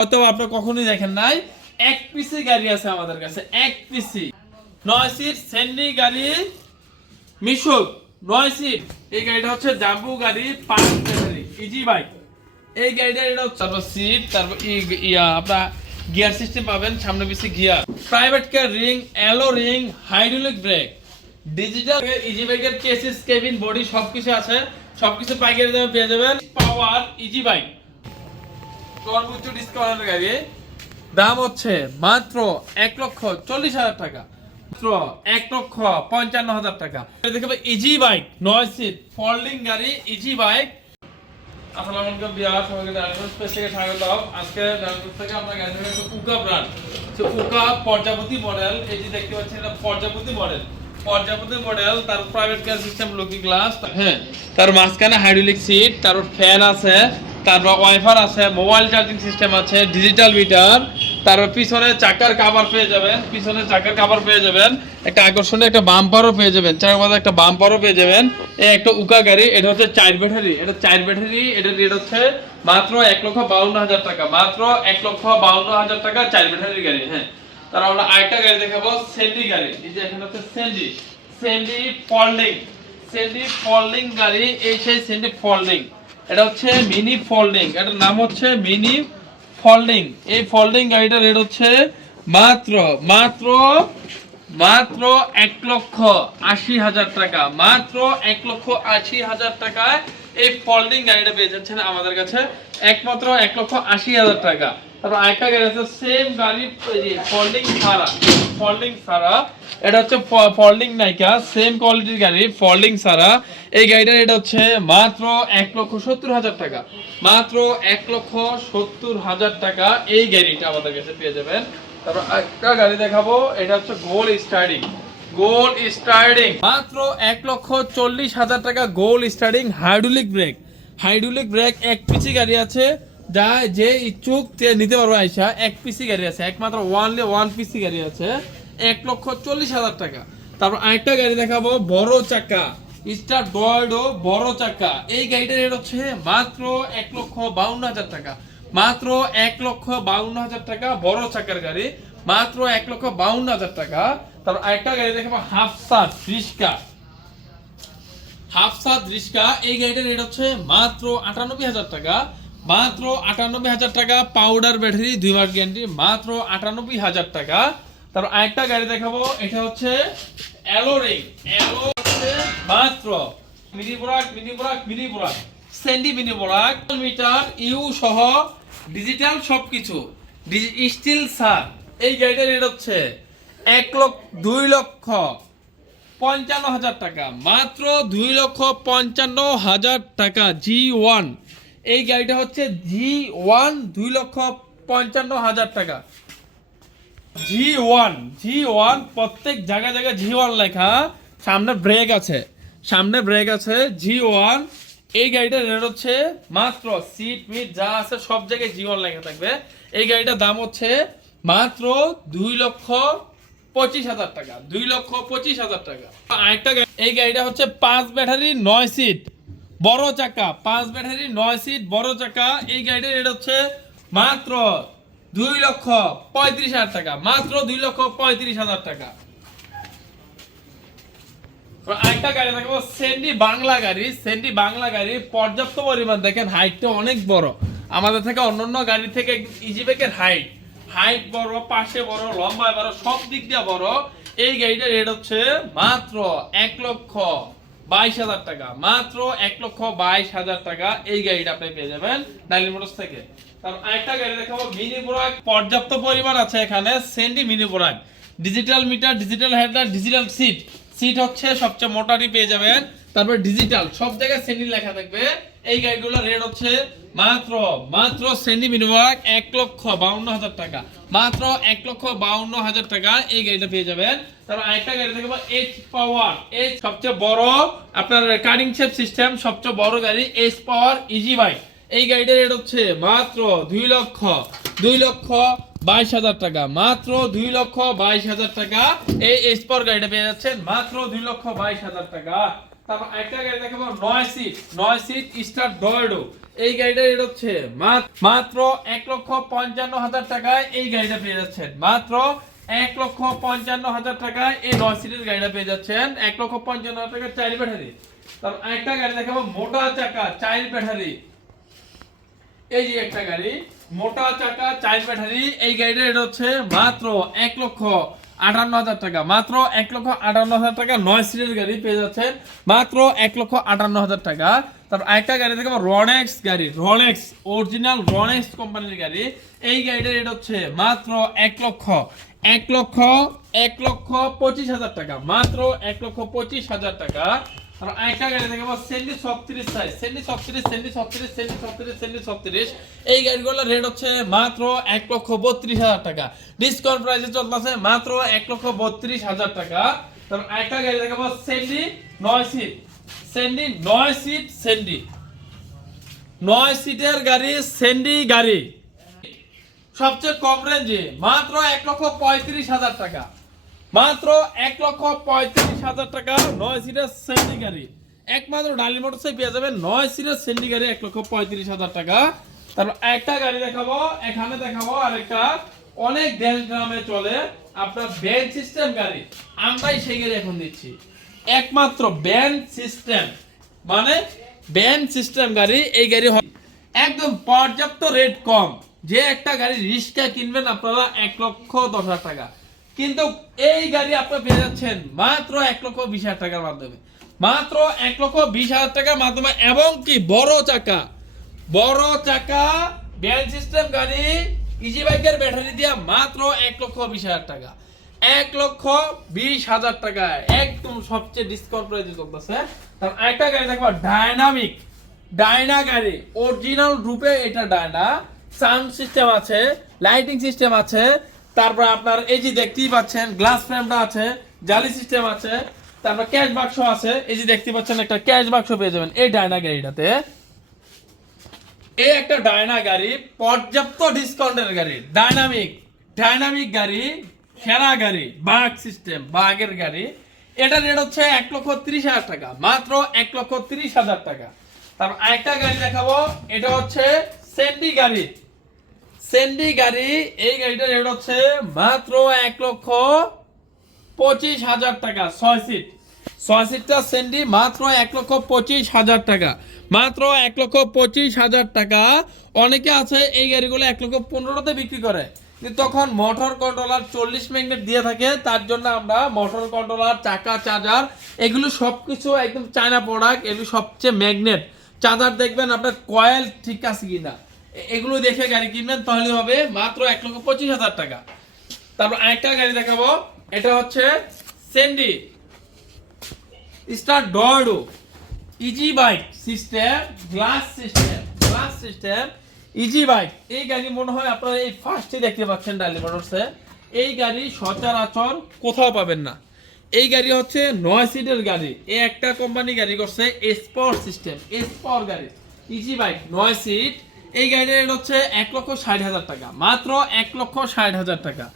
হয়তো আপনার কখনোই দেখেন নাই। এক পিসি গাড়ি আছে আমাদের কাছে, এক পিসি। নয় সিট সেন্ডি গাড়ি, মিশুক, নয় সিট। এই গাড়িটা হচ্ছে জাম্বু গাড়ি, পাঁচ ব্যাটারি ইজি বাইক এই গাড়িটা, এটা তারপর সিট তারপর ইয়া, আপনার গিয়ার সিস্টেম পাবেন, সামনে পিছে gear private car ring alloy ring hydraulic brake digital easy বাইকের কেসিস কেবিন বডি সবকিছু আছে। সবকিছু পাইকারি দামে পেয়ে যাবেন। পাওয়ার ইজি বাইক সর্বোচ্চ ডিসকাউন্টের গাড়ি। দাম হচ্ছে মাত্র এক লক্ষ চল্লিশ হাজার টাকা। মাত্র এক লক্ষ পঞ্চান্ন হাজার টাকা। ইজি বাইক নয় সিট ফোল্ডিং গাড়ি ইজি বাইক পর্যাপতি মডেল দেখতে এটা পর্যাপতি মডেল মডেল তার প্রাইভেট সিস্টেম হ্যাঁ তার মাঝখানে হাইড্রোলিক সিট তারপর ফ্যান আছে। তারপর ওয়াইফার আছে, মোবাইল চার্জিং সিস্টেম আছে ডিজিটাল মিটার তারপর পিছনে চাকার কাভার পেয়ে যাবেন, পিছনে চাকার কাভার পেয়ে যাবেন, একটা আকর্ষণীয় একটা বাম্পারও পেয়ে যাবেন চার মধ্যে একটা বাম্পারও পেয়ে যাবেন, এই একটা উকা গাড়ি, এটা হচ্ছে চার ব্যাটারি, এটা চার ব্যাটারি এটা রেট হচ্ছে মাত্র এক লক্ষ বাউন্ন হাজার টাকা, মাত্র এক লক্ষ বাউন্ন হাজার টাকা চার ব্যাটারি গাড়ি হ্যাঁ। তারপর আমরা আরেকটা গাড়ি দেখাবো সেন্ডি গাড়ি, এই যে এখানে হচ্ছে সেন্ডি সেন্ডি ফল্ডিং সেন্ডি ফল্ডিং গাড়ি, এই সেই সেন্ডি ফল্ডিং এটা হচ্ছে মিনি ফোল্ডিং এটার নাম হচ্ছে মিনি ফোল্ডিং এই ফোল্ডিং গাড়িটার রেট হচ্ছে মাত্র মাত্র মাত্র এক লক্ষ আশি হাজার টাকা, মাত্র এক লক্ষ আশি হাজার টাকায় এই ফোল্ডিং গাড়িটা পেয়ে যাচ্ছেন আমাদের কাছে একমাত্র এক লক্ষ আশি হাজার টাকা। তারপর আরেকটা গাড়ি আছে সেম গাড়ি ফোল্ডিং ছাড়া। ফোল্ডিং ছাড়া এটা হচ্ছে ফোল্ডিং নাইকা সেম কোয়ালিটির গাড়ি ফোল্ডিং ছাড়া এই গাড়িটার এটা হচ্ছে মাত্র এক লক্ষ সত্তর হাজার টাকা। মাত্র এক লক্ষ সত্তর হাজার টাকা এই গাড়িটা আমাদের কাছে পেয়ে যাবেন। তারপর একটা গাড়ি দেখাবো, এটা হচ্ছে গোল স্টার্টিং গোল স্টার্টিং মাত্র এক লক্ষ চল্লিশ হাজার টাকা গোল starting hydraulic brake hydraulic brake এক পিসি গাড়ি আছে। যা যে ইচ্ছুক নিতে পারব আইসা, এক পিসি গাড়ি আছে, একমাত্র ওয়ানলি ওয়ান পিসি গাড়ি আছে, এক লক্ষ চল্লিশ হাজার টাকা। তারপর আরেকটা গাড়ি দেখাবো, বড় চাকা, স্টার ডয়েডো বড় চাকা। এই গাড়িটার রেট হচ্ছে মাত্র এক লক্ষ বাউন্ন হাজার টাকা। মাত্র এক লক্ষ বাউন্ন হাজার টাকা বড় চাকার গাড়ি, মাত্র এক লক্ষ বাউন্ন হাজার টাকা। তারপর আরেকটা গাড়ি দেখাবো হাফসার রিস্কা। হাফসাদ রিস্কা, এই গাড়িটার রেট হচ্ছে মাত্র আটানব্বই হাজার টাকা। মাত্র আটানব্বই হাজার টাকা পাউডার ব্যাটারি দুই মাস গ্যারান্টি মাত্র আটানব্বই হাজার টাকা। তারপর আরেকটা গাড়ি দেখাবো, এটা হচ্ছে অ্যালোরিং অ্যালো মাত্র মিনি বোরাক মিনি বোরাক মিনি বোরাক স্যান্ডি মিনি বোরাক মিটার ইউ সহ ডিজিটাল সবকিছু। স্টিল সার এই গাড়িটার রেট হচ্ছে এক লক্ষ, দুই লক্ষ পঞ্চান্ন হাজার টাকা। মাত্র দুই লক্ষ পঞ্চান্ন হাজার টাকা জি ওয়ান এই গাড়িটা হচ্ছে জি ওয়ান দুই লক্ষ পঞ্চান্ন হাজার টাকা। জি ওয়ান জি ওয়ান প্রত্যেক জায়গায় জায়গায় জি ওয়ান লেখা, সামনে ব্রেক আছে। সামনে ব্রেক আছে, জি ওয়ান। এই গাড়িটার রেট হচ্ছে মাত্র সিট মিট যা আছে সব জায়গায় জি ওয়ান লেখা থাকবে। এই গাড়িটার দাম হচ্ছে মাত্র দুই লক্ষ পঁচিশ হাজার টাকা, দুই লক্ষ পঁচিশ হাজার টাকা। আরেকটা এই গাড়িটা হচ্ছে পাঁচ ব্যাটারি নয় সিট। বড় চাকা, পাঁচ ব্যাটারি, নয় সিট বড় চাকা। এই গাড়িটার রেট হচ্ছে মাত্র দুই লক্ষ পঁয়ত্রিশ হাজার টাকা, মাত্র দুই লক্ষ পঁয়ত্রিশ হাজার টাকা। আরেকটা গাড়ি বাংলা গাড়ি। বাংলা গাড়ি, পর্যাপ্ত পরিমাণ, দেখেন হাইটটা অনেক আমাদের থেকে অন্যান্য গাড়ি থেকে হাইট হাইট বড়, পাশে বড় সব বড়। এই গাড়িটার রেট হচ্ছে মাত্র এক লক্ষ বাইশ হাজার টাকা। মাত্র এক লক্ষ বাইশ হাজার টাকা এই গাড়িটা আপনি পেয়ে যাবেন ডাইলি মোটরস থেকে। তারপর আরেকটা গাড়ি পর্যাপ্ত পরিমাণ আছে এখানে digital meter digital digital seat seat হচ্ছে সবচেয়ে মোটারি পেয়ে যাবেন। তারপর ডিজিটাল সব জায়গায় সেন্ডি লেখা থাকবে। এই গাড়িগুলো রেট হচ্ছে মাত্র মাত্র সেন্ডি মিনিমাম এক লক্ষ বাউন্ন হাজার টাকা। মাত্র এক লক্ষ বাউন্ন হাজার টাকা এই গাড়িটা পেয়ে যাবেন। তারপর আরেকটা গাড়ি দেখব এইচ এইচ সবচেয়ে বড়, আপনার কারিং সিস্টেম সবচেয়ে বড় গাড়ি ইজি বাইক এই গাড়িটার রেট হচ্ছে মাত্র দুই লক্ষ দুই লক্ষ বাইশ হাজার টাকা। মাত্র দুই লক্ষ বাইশ হাজার টাকা এই গাড়িটা পেয়ে মাত্র দুই লক্ষ বাইশ হাজার টাকা। তারপর একটা গাড়ি দেখাবো নয় সিট নয় সিট স্টার ডয়েডো এই গাড়িটা এটা হচ্ছে মাত্র এক লক্ষ পঞ্চান্ন হাজার টাকায় এই গাড়িটা পেয়ে যাচ্ছেন। মাত্র এক লক্ষ পঞ্চান্ন হাজার টাকায় এই নয় সিটের গাড়িটা পেয়ে যাচ্ছেন। এক লক্ষ পঞ্চান্ন হাজার টাকা চাইল ব্যাটারি। তারপর একটা গাড়ি দেখাবো মোটা চাকা, চাইল ব্যাটারি। এই যে একটা গাড়ি, মোটা চাকা, চাইল ব্যাটারি। এই গাড়িটা এটা হচ্ছে মাত্র এক লক্ষ আটান্ন হাজার টাকা। মাত্র এক লক্ষ আটান্ন হাজার টাকা নয় সিটের গাড়ি পেয়ে যাচ্ছেন। মাত্র এক লক্ষ আটান্ন হাজার টাকা। তারপর একটা গাড়ি দেখব রনেক্স গাড়ি। রনেক্স অরিজিনাল রনেক্স কোম্পানির গাড়ি। এই গাড়িটার রেট হচ্ছে মাত্র এক লক্ষ এক লক্ষ এক লক্ষ পঁচিশ হাজার টাকা। মাত্র এক লক্ষ পঁচিশ হাজার টাকা। একটা গাড়ি দেখাবো সেন্ডি ছত্রিশ সাইজ সেন্ডি হচ্ছে মাত্র এক লক্ষ হাজার টাকা। মাত্র এক লক্ষ হাজার টাকা। নয় নয় নয় সবচেয়ে কম রেঞ্জে মাত্র এক লক্ষ পঁয়ত্রিশ হাজার টাকা। মাত্র এক লক্ষ পঁয়ত্রিশ হাজার টাকা, নয় সিটের সেন্ডি গাড়ি। একমাত্র ডালি মোটরসে পেয়ে যাবেন নয় সিটের সেন্ডি গাড়ি, এক লক্ষ পঁয়ত্রিশ হাজার টাকা। তারপর একটা গাড়ি দেখাবো, এখানে দেখাবো আর একটা অনেক ড্যান্স গ্রামে চলে আপনার ব্যান্ড সিস্টেম গাড়ি। আমরাই সেই গাড়ি এখন দিচ্ছি একমাত্র ব্যান্ড সিস্টেম। মানে ব্যান্ড সিস্টেম গাড়ি, এই গাড়ি একদম পর্যাপ্ত রেট কম। যে একটা গাড়ি রিক্সা কিনবেন আপনারা এক লক্ষ দশ হাজার টাকা। কিন্তু এই গাড়ি আপনি পেয়ে যাচ্ছেন মাত্র এক লক্ষ বিশ হাজার টাকার মাধ্যমে। মাত্র এক লক্ষ বিশ হাজার টাকার মাধ্যমে এবং কি বড় চাকা। বড় চাকা ব্যান্ড সিস্টেম গাড়ি ইজি বাইকের ব্যাটারি দিয়ে মাত্র এক লক্ষ বিশ হাজার টাকা। এক লক্ষ বিশ হাজার টাকা একদম সবচেয়ে ডিসকাউন্ট প্রাইসে চলতেছে। তার একটা গাড়ি দেখব ডাইনামিক ডায়না গাড়ি অরিজিনাল রূপে এটা ডায়না। সাউন্ড সিস্টেম আছে লাইটিং সিস্টেম আছে তারপর আপনার এই যে দেখতেই পাচ্ছেন গ্লাস ফ্রেমটা আছে, জালি সিস্টেম আছে, তারপর ক্যাশ বাক্স আছে। এই যে দেখতে পাচ্ছেন, একটা ক্যাশ বাক্স পেয়ে যাবেন এই ডায়না গাড়িটাতে। এই একটা ডায়না গাড়ি, পর্যাপ্ত ডিসকাউন্টের গাড়ি ডাইনামিক ডায়নামিক গাড়ি, সেরা গাড়ি, বাঘ সিস্টেম বাঘের গাড়ি। এটা রেট হচ্ছে এক লক্ষ তিরিশ হাজার টাকা, মাত্র এক লক্ষ তিরিশ হাজার টাকা। তারপর আরেকটা গাড়ি দেখাবো, এটা হচ্ছে সেন্ডি গাড়ি। সেন্ডি গাড়ি, এই গাড়িটার রেট হচ্ছে মাত্র এক লক্ষ পঁচিশ হাজার টাকা, ছয় সিট। ছয় সিটটা সেন্ডি, মাত্র এক লক্ষ পঁচিশ হাজার টাকা। মাত্র এক লক্ষ পঁচিশ হাজার টাকা। অনেকে আছে এই গাড়িগুলো এক লক্ষ পনেরোতে বিক্রি করে। তখন মোটর কন্ট্রোলার চল্লিশ ম্যাগনেট দিয়ে থাকে, তার জন্য আমরা মোটর কন্ট্রোলার চাকা চার্জার এগুলো সব কিছু একদম চায়না প্রোডাক্ট এগুলো সবচেয়ে ম্যাগনেট চার্জার দেখবেন আপনার কয়েল ঠিক আছে কিনা। এগুলো দেখে গাড়ি কিনবেন, তাহলে হবে মাত্র এক লক্ষ পঁচিশ হাজার টাকা। তারপর আরেকটা গাড়ি দেখাবো, এটা হচ্ছে সেন্ডি star ডর্ডো easy bike system glass system glass system easy bike এই গাড়ি মনে হয় আপনারা এই ফার্স্টে দেখতে পাচ্ছেন ডালি মোটরসে এই গাড়ি সচরাচর কোথাও পাবেন না। এই গাড়ি হচ্ছে নয় সিটের গাড়ি। এ একটা কোম্পানি গাড়ি করছে স্পর সিস্টেম স্পর গাড়ি। ইজি বাইক নয় সিট। এই গাড়ির রেট হচ্ছে এক লক্ষ ষাট হাজার টাকা। মাত্র এক লক্ষ ষাট হাজার টাকা।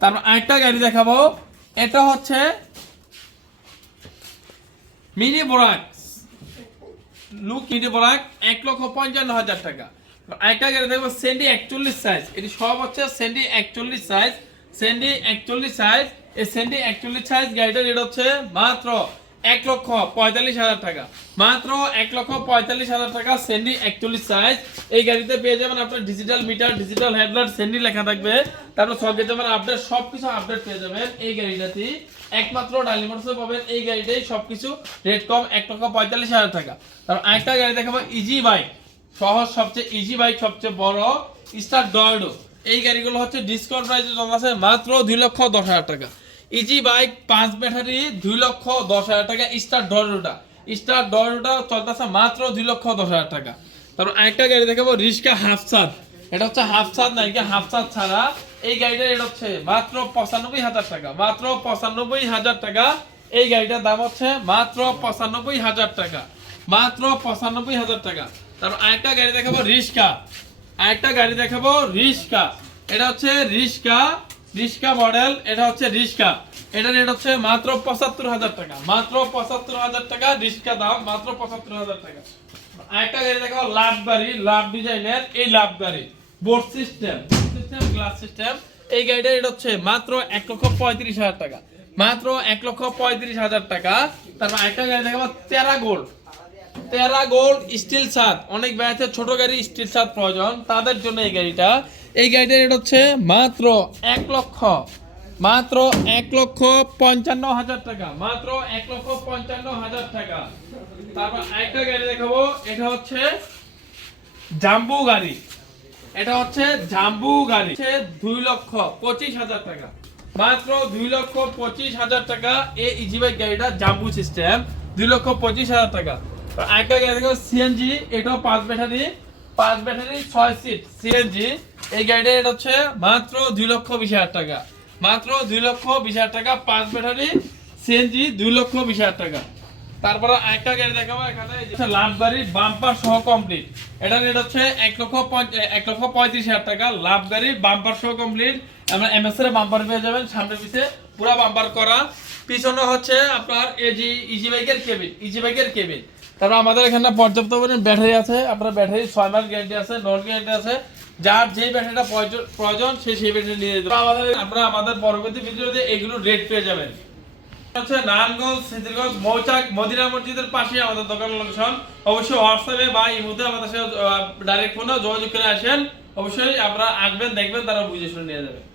তারপর আরেকটা গাড়ি দেখাবো। এটা হচ্ছে মিনি বোরাক্স লুক মিনি বোরাক এক লক্ষ পঞ্চান্ন হাজার টাকা। আরেকটা গাড়ি দেখব সেন্ডি একচল্লিশ সাইজ এটি সব হচ্ছে সেন্ডি একচল্লিশ সাইজ সেন্ডি একচল্লিশ সাইজ এই সেন্ডি একচল্লিশ সাইজ গাড়িটার রেট হচ্ছে মাত্র এক লক্ষ পঁয়তাল্লিশ হাজার টাকা। মাত্র এক লক্ষ পঁয়তাল্লিশ হাজার টাকা সেন্ডি একচল্লিশ সাইজ এই গাড়িতে পেয়ে যাবেন আপনার ডিজিটাল মিটার ডিজিটাল হেডলাইট সেন্ডি লেখা থাকবে। তারপর সঙ্গে যাবেন আপডেট সব কিছু আপডেট পেয়ে যাবেন এই গাড়িটাতে একমাত্র ডালি মোটরসে পাবেন এই গাড়িটাই, সবকিছু রেট কম এক লক্ষ পঁয়তাল্লিশ হাজার টাকা। তারপর আরেকটা গাড়ি দেখাবো ইজি বাইক সহজ সবচেয়ে ইজি বাইক সবচেয়ে বড় স্টার ডয়েডো এই গাড়িগুলো হচ্ছে ডিসকাউন্ট প্রাইসে চলছে মাত্র দুই লক্ষ দশ হাজার টাকা। ইজি বাইক পাঁচ ব্যাটারি দুই লক্ষ দশ হাজার টাকা স্টার ডয়েডোটা স্টার ডয়েডোটা চলতেছে মাত্র দুই লক্ষ দশ হাজার টাকা। তারপর আরেকটা গাড়ি দেখাবো রিস্কা হাফসাদ এটা হচ্ছে হাফসাদ নাই হাফসাদ ছাড়া। এই গাড়িটা এটা হচ্ছে মাত্র পঁচানব্বই হাজার টাকা, মাত্র পঁচানব্বই হাজার টাকা। এই গাড়িটার দাম হচ্ছে মাত্র পঁচানব্বই হাজার টাকা, মাত্র পঁচানব্বই হাজার টাকা। তারপর আরেকটা গাড়ি দেখাবো রিস্কা আরেকটা গাড়ি দেখাবো রিস্কা এটা হচ্ছে রিস্কা রিস্কা মডেল, এটা হচ্ছে রিস্কা। এটা রেট হচ্ছে মাত্র পঁচাত্তর হাজার টাকা। মাত্র পঁচাত্তর হাজার টাকা রিস্কা দাম, মাত্র পঁচাত্তর হাজার টাকা। আরেকটা গাড়ি দেখো লাভ গাড়ি লাভ ডিজাইনের এই লাভ গাড়ি board system system glass system এই গাড়িটা রেট হচ্ছে মাত্র এক লক্ষ পঁয়ত্রিশ হাজার টাকা। মাত্র এক লক্ষ পঁয়ত্রিশ হাজার টাকা। তারপর আরেকটা গাড়ি দেখো তেরা গোল্ড তেরা গোল্ড স্টিল ছাদ। অনেক ব্যাচের ছোট গাড়ি স্টিল ছাদ প্রয়োজন। তাদের জন্য এই গাড়িটা। এই গাড়িটার রেট হচ্ছে মাত্র এক লক্ষ, মাত্র এক লক্ষ পঞ্চান্ন হাজার টাকা, মাত্র এক লক্ষ পঞ্চান্ন হাজার টাকা। তারপর আরেকটা গাড়ি দেখাবো, এটা হচ্ছে জাম্বু গাড়ি। এটা হচ্ছে জাম্বু গাড়ি। হচ্ছে দুই লক্ষ পঁচিশ হাজার টাকা, মাত্র দুই লক্ষ পঁচিশ হাজার টাকা। এই ইজি বাইক গাড়িটা জাম্বু সিস্টেম দুই লক্ষ পঁচিশ হাজার টাকা। আরেকটা গাড়ি দেখো সিএনজি এটাও পাঁচ ব্যাটারি। পাঁচ ব্যাটারি, ছয় সিট সিএনজি এই গাড়িটা এটা হচ্ছে মাত্র দুই লক্ষ বিশ হাজার টাকা। মাত্র দুই লক্ষ বিশ হাজার টাকা, পাঁচ ব্যাটারি সিএনজি দুই লক্ষ বিশ হাজার টাকা। তারপরে আরেকটা গাড়ি দেখাবো এখানে, এই লাভ গাড়ি বাম্পার সহ কমপ্লিট এটা রেট হচ্ছে এক লক্ষ এক লক্ষ পঁয়ত্রিশ হাজার টাকা। লাভ গাড়ি বাম্পার সহ কমপ্লিট আমরা এমএস এর বাম্পার পেয়ে যাবেন, সামনে পিছে পুরো বাম্পার করা। পিছনে হচ্ছে আপনার এজি ইজি বাইকের কেবিন ইজি বাইকের কেবিন তারপর আমাদের এখানে পর্যাপ্ত পরিমাণ ব্যাটারি আছে, আপনার ব্যাটারি ছয় মাস গ্যারান্টি আছে, নন গ্যারান্টি আছে। যার যেই ব্যাটারিটা প্রয়োজন- সে সেই ব্যাটারি নিয়ে যেতে আমাদের আমরা আমাদের পরবর্তী ভিডিওতে এগুলো রেট পেয়ে যাবেন। হচ্ছে নারায়ণগঞ্জ, সিদ্ধিরগঞ্জ, মৌচাক, মদিনা মসজিদের পাশে আমাদের দোকান লোকেশন অবশ্যই হোয়াটসঅ্যাপে বা ইমুতে আমাদের সাথে ডাইরেক্ট ফোনে যোগাযোগ করে আসেন। অবশ্যই আপনারা আসবেন, দেখবেন, তারা বুঝে শুনে নিয়ে যাবেন